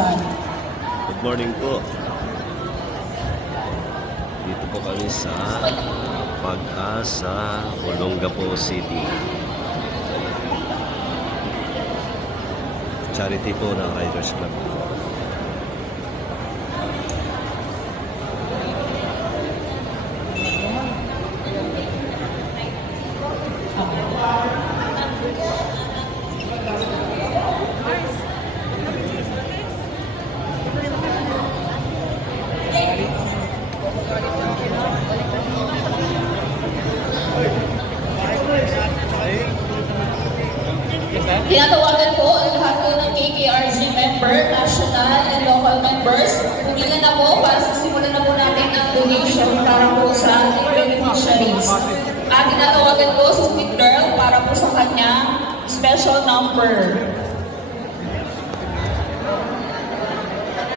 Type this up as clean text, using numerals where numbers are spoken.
Good morning po. Dito po kami sa Pag-asa, Olongapo City. Charity po ng Riders Club. Tinatawagan po ang lahat po ng KKRG member, national and local members. Tulingan na po para simulan na po natin ang donation para po sa ating beneficiaries. At tinatawagan po si Sweet Girl para po sa kanyang special number.